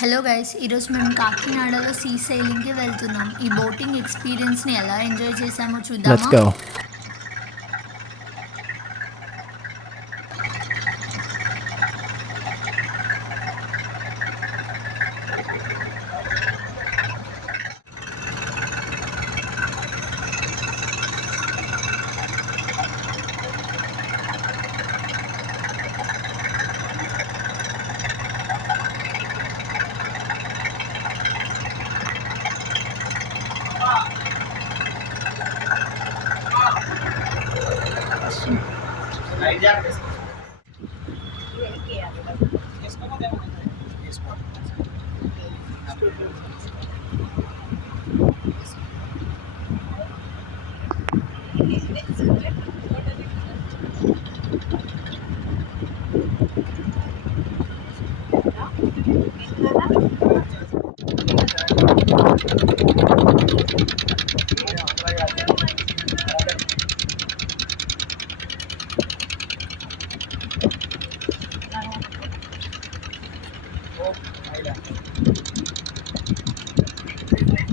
Hello guys, ఈరోజు మేము కాకినాడలో సీ సైలింగ్కి వెళ్తున్నాం. ఈ బోటింగ్ ఎక్స్పీరియన్స్ని ఎలా ఎంజాయ్ చేసామో Let's చూద్దామా? go.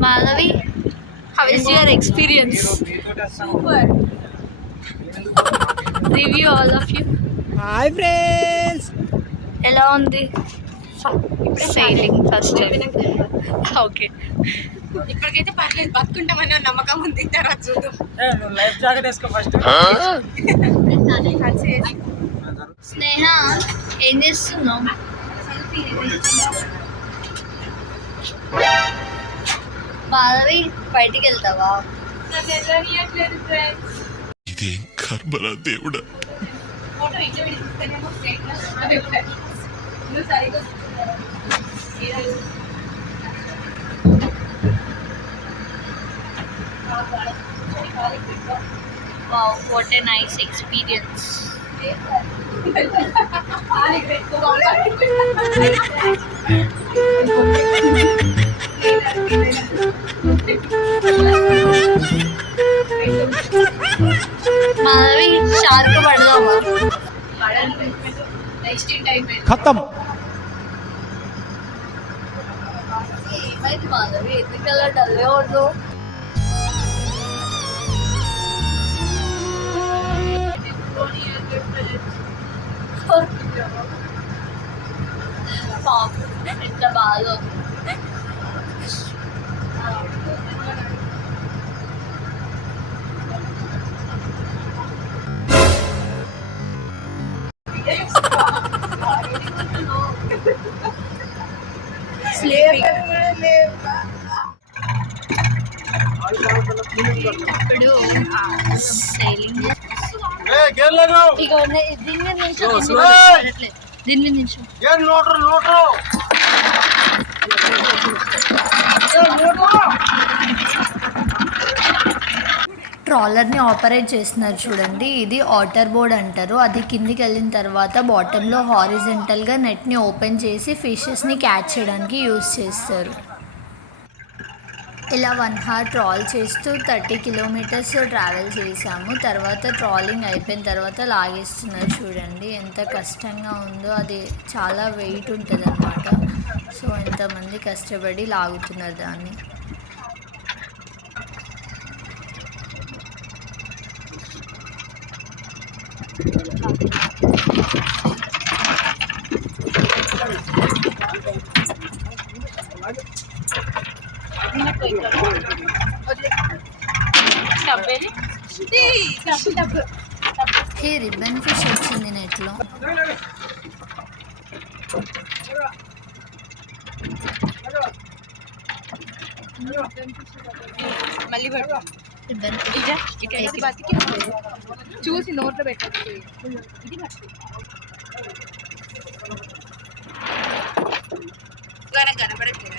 Malavi, how is your experience? Super. Review all of you. Hi friends. ఎలా ఉంది సైలింగ్ ఫస్ట్ టైం? ఓకే, ఇప్పటికైతే పర్లేదు, బతుకుంటామని నమ్మకం ఉంది. తర్వాత చూద్దాం. లైఫ్ జాకెట్ వేసుకో ఫస్ట్. స్నేహ ఏం చేస్తున్నావు? మాధవి బయటికి వెళ్తావా? ఇదేం కర్మరా దేవుడా. Wow, what a nice experience. Madhavi shark పడదామా? ఖతం. ఏమైంది మాధవి, ఎందుకలా డల్గా ఉండవు? పాపం ఎంత బాధ. ఇప్పుడు సైలింగ్ ఇక దీని మీద నిల్చో, దీని మీద నిల్చో. ట్రాలర్ని ఆపరేట్ చేస్తున్నారు చూడండి. ఇది వాటర్ బోర్డ్ అంటారు. అది కిందికి వెళ్ళిన తర్వాత బాటంలో హారిజెంటల్గా నెట్ని ఓపెన్ చేసి ఫిషెస్ని క్యాచ్ చేయడానికి యూస్ చేస్తారు. ఇలా 1 hour ట్రాల్ చేస్తూ 30 kilometers ట్రావెల్ చేసాము. తర్వాత ట్రాలింగ్ అయిపోయిన తర్వాత లాగేస్తున్నారు చూడండి, ఎంత కష్టంగా ఉందో. అది చాలా వెయిట్ ఉంటుంది అన్నమాట. సో ఎంతమంది కష్టపడి లాగుతున్నారు దాన్ని. హే, రిబ్బన్ ఫిష్ వచ్చింది నెట్లో. మళ్ళీ రిబ్బన్ బతికి చూసి నోట్లో పెట్టచ్చు. ఇది కనపడట్లేదు.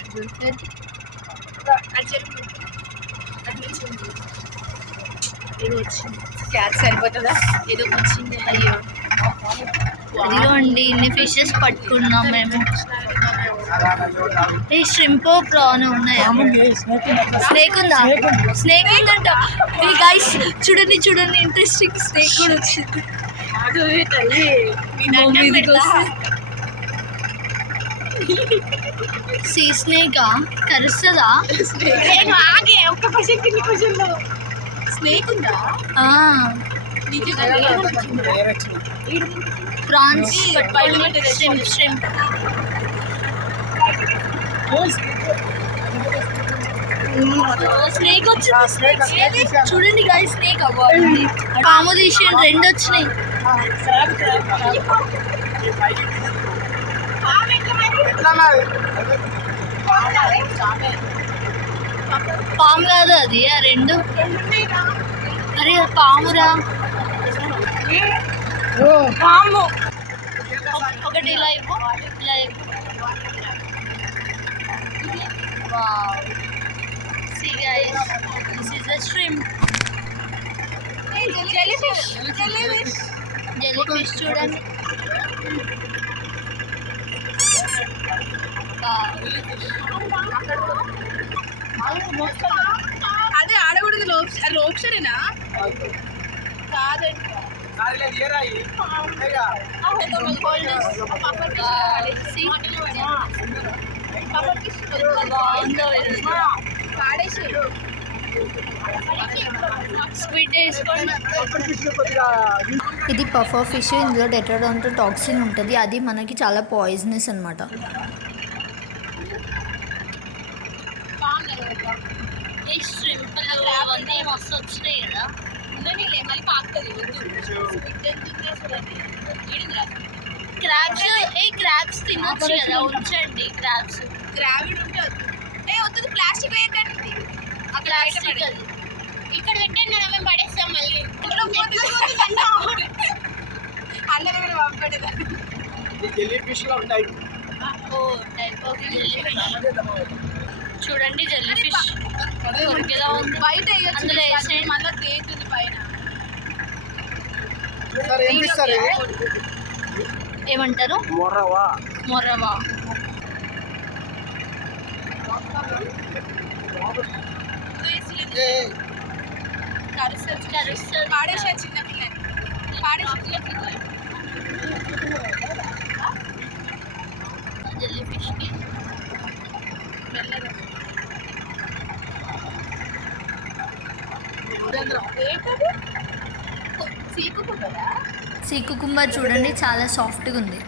ఏదో వచ్చింది. క్యాచ్ సరిపోతుందా? ఏదో వచ్చింది. అయ్యో, అదిగోండి ఇన్ని ఫిషెస్ పట్టుకున్నాం మేము. ఈ ష్రింపో ప్రాన్ ఉన్నాయా? స్నేక్ ఉందా? స్నేక్ ఉందంట. ఈ గైస్ చూడండి చూడండి, ఇంట్రెస్టింగ్ స్నేక్ కూడా వచ్చింది. సీ స్నేక్ కరుస్తుందా? ఆగే ఒక్క క్వశ్చన్ కింది క్వశ్చన్ లో స్నేక్ ఉందా? ప్రాన్స్, షrimp. స్నేక్ వచ్చింది చూడండి గాయస్, స్నేక్ అవ్వాలి. పాము తీసిన 2 వచ్చినాయి. పాము కాదు అది, ఆ 2. అరే పామురా. పాము ఒకటి ఇలా ఇవ్వు, ఇలా ఇవ్వు. Wow. See guys, this is a shrimp. Jellyfish చూడండి. అదే ఆడకూడదు. లోప్షరేనా? కాదండి. ఇది పఫర్ ఫిష్. ఇందులో టెట్రాడాంటో టాక్సిన్ ఉంటుంది, అది మనకి చాలా పాయిజనస్ అనమాట. మస్తు వచ్చినాయి కదా. క్రాబ్స్ తినొచ్చు కదా, ఉంచండి. గ్రావిడ్ ఉంటుంది. వద్దు ప్లాస్టిక్ వేయకండి. ఆ ప్లాస్టిక్ అది ఇక్కడ పెట్టండి, మేము పడేస్తాం మళ్ళీ. అందరూ కూడా పంపడేదా? ఓ టైప్ ఆఫ్ జెల్లీ ఫిష్. చూడండి జెల్లీ ఫిష్ ఎలా ఉంది. బయట అందులో వేసేయండి. మళ్ళీ తేతుంది పైన. ఏమంటారు? మొర్రవా. పాడేసా చిన్న పిల్లని. జెల్లీ ఫిష్కి సీ కుకుంబర్ చూడండి, చాలా సాఫ్ట్గా ఉంది.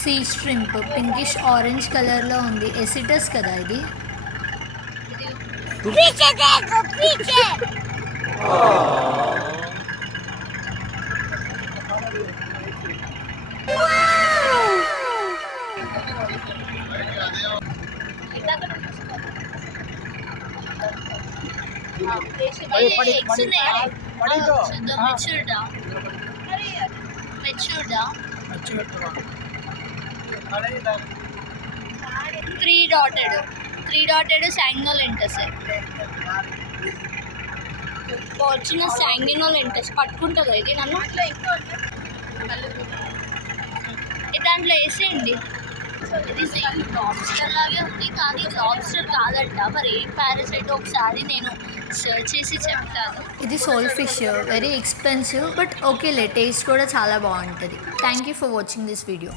సీ స్ట్రింప్ పింకిష్ ఆరెంజ్ కలర్లో ఉంది. ఎసిటస్ కదా ఇది. త్రీ డాటెడ్ శాంగినోలెంటస్. వచ్చిన శాంగినోలెంటస్ పట్టుకుంటుందా ఇది నన్ను? దాంట్లో వేసేయండి. ఇది లాబ్స్టర్ లాగే ఉంది, కానీ లాబ్స్టర్ కాదంట. మరి ఏం పారాసైట్ ఒకసారి నేను సర్చ్ చేసి చెప్తాను. ఇది sole fish, very expensive, but ఓకేలే, టేస్ట్ కూడా చాలా బాగుంటుంది. Thank you for watching this video.